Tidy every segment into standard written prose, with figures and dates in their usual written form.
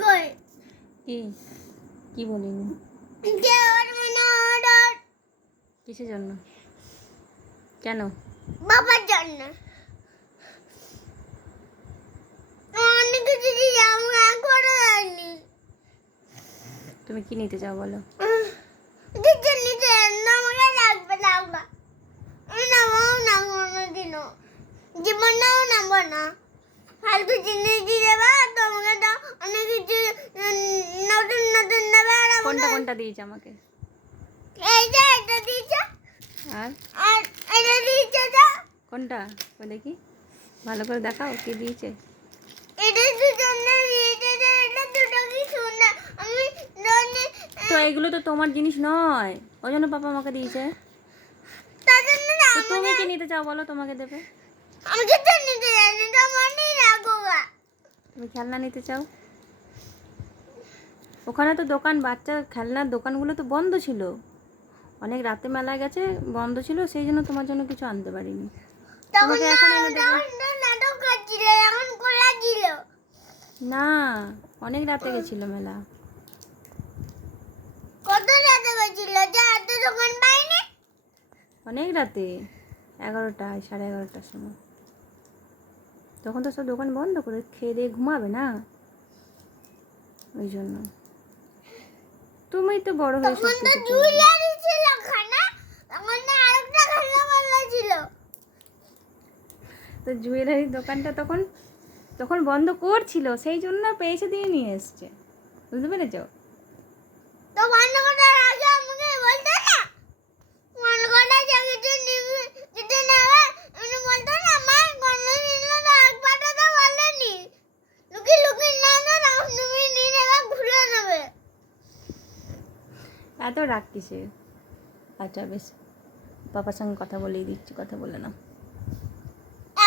কই কি কি বলিনি? যে ওর মনে অর্ডার কিসের জন্য? কেন? বাবার জন্য অনেক কিছু দিয়ে আমরা করে দেয়নি। তুমি কি নিতে চাও বলো? কিছু নিতে আমাকে লাগবে লাগবে আমি নামাও না কোনোদিনও জীবনেও নামবো না। ফালতু জিনিস দিয়ে দেবে তোমাকে তো অনেক কিছু নতুন নতুন দেবে আর কোনটা কোনটা দিয়েছে আমাকে? এই যে এটা দিয়েছে আর আর এটা দিয়েছে যা কোনটা? ও দেখি ভালো করে দেখাও কি দিয়েছে। এটা দুজনে দিয়েছে যে এটা দুটো কি সুন্দর আমি রোজে তো এগুলো তো তোমার জিনিস নয়, ওই জন্য পাপা আমাকে দিয়েছে। তার জন্য না তো তুমি কি নিতে চাও বলো, তোমাকে দেবে। আমি কিছু নিতে জানি তোমার নিয়ে রাখো গা। তুমি খেলনা নিতে চাও? ওখানে তো দোকান, বাচ্চার খেলনার দোকানগুলো তো বন্ধ ছিল, অনেক রাতে মেলায় গেছে, বন্ধ ছিল, সেই জন্য তোমার জন্য কিছু আনতে পারিনি। তখন তোমাকে এখন এনে দেবো। নাটক করছিল এখন খোলা ছিল না, অনেক রাতে গেছিল মেলা। কত রাতে গেছিল যে এত দোকান পাইনি অনেক রাতে, 11টা 11:30টার সময়। তখন তো সব দোকান বন্ধ করে খেয়ে দিয়ে ঘুমাবে না, ওই জন্য। তুমি তো বড় হয়ে সব তখন তো কিছু করবে। জুয়েলারি ছিল খানা তখন তো আরেকটা খেলনা পাল্লা ছিল তো জুয়েলারির দোকানটা তখন তখন বন্ধ করছিল, সেই জন্য পেয়েছে দিয়ে নিয়ে এসছে, বুঝতে পেরেছ? তো বন্ধ করার আগে আমাকে বলতো না বন্ধ করার আগে কিছু নিবি কিছু নেবে এমনি বলতো না মা কোনোদিন তো একবারটা তো বলেনি লুকি লুকি না না তখন তুমি নিয়ে নেবে ঘুরে নেবে এত রাগ কিসে? আচ্ছা বেশ, পাপার সঙ্গে কথা বলেই দিচ্ছি, কথা বলে না।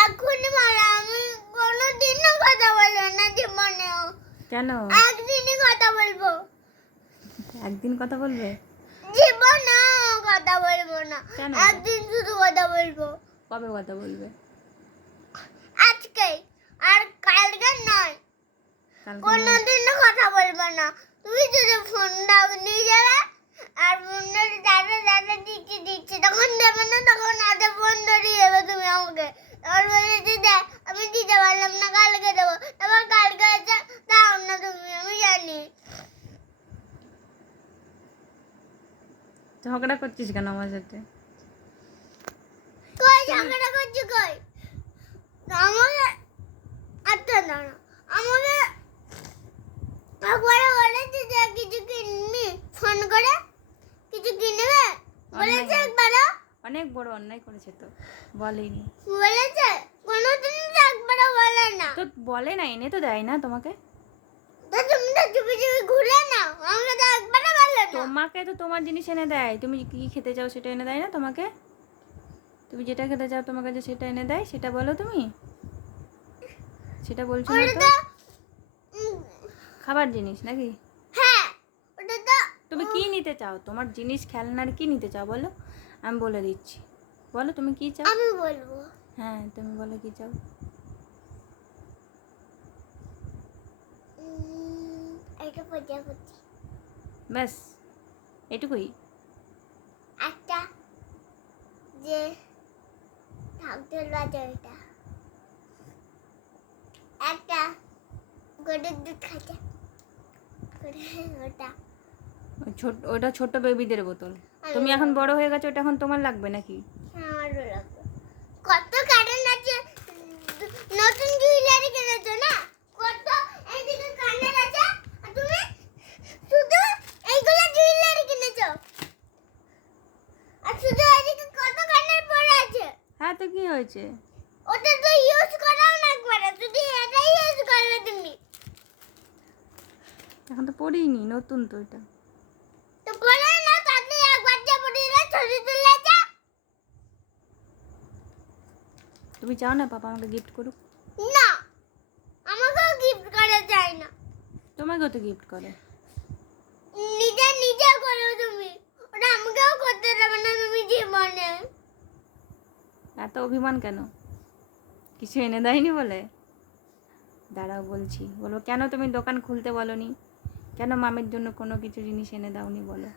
এখনই মারা আমি কোনোদিনও কথা বলবো না জীবনেও কেন? একদিনই কথা বলবো একদিন কথা বলবে? জীবনেও কথা বলবো না কেন? একদিন শুধু কথা বলবো কবে কথা বলবে? আজকে আর কালকে নয় কালকে নয়? কোনোদিনও কথা বলবো না তুমি যদি ফোনটা নিয়ে যাবে আর ফোনটা দাদা দাদা দিচ্ছি দিচ্ছি তখন দেবে না তখন আধে ফোন ধরিয়ে দেবে তুমি আমাকে তখন বলেছি দে আমি দিতে পারলাম না কালকে দেবো তারপর কালকে এসে দাও না তুমি আমি জানি ঝগড়া করছিস কেন আমার সাথে? কই ঝগড়া করছি কই আমাকে আচ্ছা না না আমাকে একবারে বলেছি যে কিছু কিনবি ফোন করে কিছু কিনবে বলেছে একবারও অনেক বড় অন্যায় করেছে তো, বলেনি। বলেছে কোনোদিন তো একবারও বলে না তো বলে না, এনে তো দেয় না তোমাকে। তো তুমি তো চুপি চুপি ঘুরে নাও আমাকে তো একবারও বলে না তোমাকে তো তোমার জিনিস এনে দেয়, তুমি কি খেতে চাও সেটা এনে দেয় না তোমাকে? তুমি যেটা খেতে চাও তোমার কাছে সেটা এনে দেয়, সেটা বলো তুমি, সেটা বলছো না ওটা তো? তো খাবার জিনিস নাকি? হ্যাঁ ওটা তো তুমি কি নিতে চাও? তোমার জিনিস খেলনার কি নিতে চাও বলো, আমি বলে দিচ্ছি। বলো তুমি কি চাও? আমি বলবো হ্যাঁ তুমি বলো কি চাও। এটা প্রজাপতি ব্যাস, এটুকুই? একটা যে ঠাকুর বাজে ওইটা একটা গরুর দুধ খাচ্ছে ওটা ওটা ছোট বেবিদের বোতল। তুমি এখন বড় হয়ে গেছো, ওটা এখন তোমার লাগবে নাকি? আমারও লাগবে কত কারেন্ট আছে নতুন জুয়েলারি কিনেছো না কত এইদিকে কানের আছে আর তুমি শুধু এইগুলো জুয়েলারি কিনেছো আর শুধু এইদিকে কত কানের পড়ে আছে হ্যাঁ তো কি হয়েছে? ওটা তো ইউজ করাও না একবারে শুধু এটাই ইউজ করবে তুমি এখন তো পড়িনি, নতুন তো এটা। তো পড়ে না তাতে একবার যে পড়ে না ছবি তুলে যা তুমি চাও না পাপা আমাকে গিফট করুক? না আমাকেও গিফট করা যায় না তোমাকেও তো গিফট করে। নিজে নিজে করো তুমি ওটা আমাকেও করতে দেবে না তুমি জীবনে এত অভিমান কেন? কিছু এনে দেয়নি বলে? দাঁড়াও বলছি, বলবো কেন তুমি দোকান খুলতে বলনি, কেন মামির জন্য কোনো কিছু জিনিস এনে দাওনি বলো।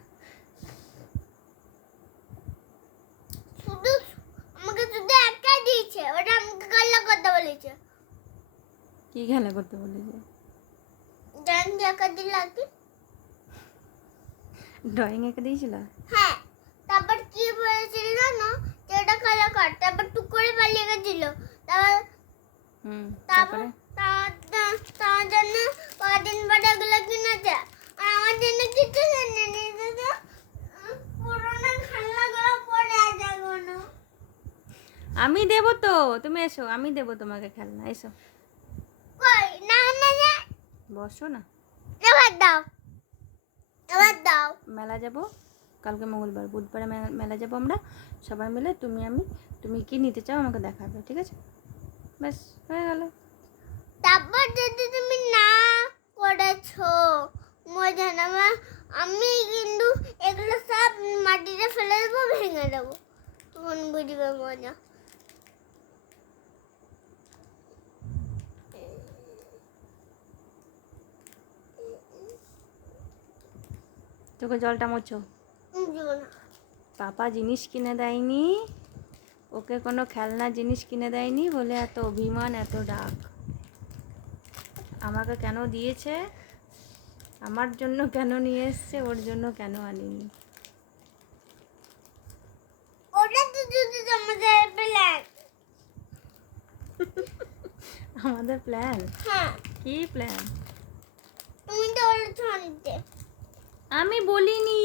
শুধু আমাকে শুধু একটাই দিয়েছে, ওটা আমাকে খেলা করতে বলেছে। কি খেলা করতে বলেছে? ড্রয়িং এঁকে দিল আর কি। ড্রয়িং এঁকে দিয়েছিল? হ্যাঁ, তারপর কি বলেছিল জানো, যে ওটা খেলা কর, তারপর টুক করে পালিয়ে গেছিল। তারপর তারপরে তার জন্য কদিন পরে এগুলো কিনেছে, আর আমার জন্য কিছু কিনে নিয়ে তো পুরোনো খেলনাগুলো পরে আছে এখনো। আমি দেবো তো, তুমি এসো, আমি দেবো তোমাকে খেলনা, এসো কই না না না, বসো না। এবার দাও, এবার দাও। মেলা যাব কালকে মঙ্গলবার, বুধবারে মেলা যাব আমরা সবাই মিলে, তুমি আমি, তুমি কি নিতে চাও আমাকে দেখাবে, ঠিক আছে? ব্যাস হয়ে গেল। তারপর যদি তুমি না করেছো মজা না, আমি কিন্তু এগুলো সব মাটিতে ফেলে দেবো, ভেঙে দেবো, তখন বুঝবে মজা। তোকে জলটা মোছো। বুঝবো না। পাপা জিনিস কিনে দেয়নি, ওকে কোনো খেলনা জিনিস কিনে দেয়নি বলে এত অভিমান, এত ডাক। আমাকে কেন দিয়েছে, আমার জন্য কেন নিয়ে এসছে, ওর জন্য কেন আনিনি। ওটা তো যদি তোমাদের প্ল্যান। আমাদের প্ল্যান? হ্যাঁ, কি প্ল্যান? তুমি তো বলেছো আনতে। আমি বলিনি।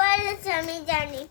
বলেছো, আমি জানি।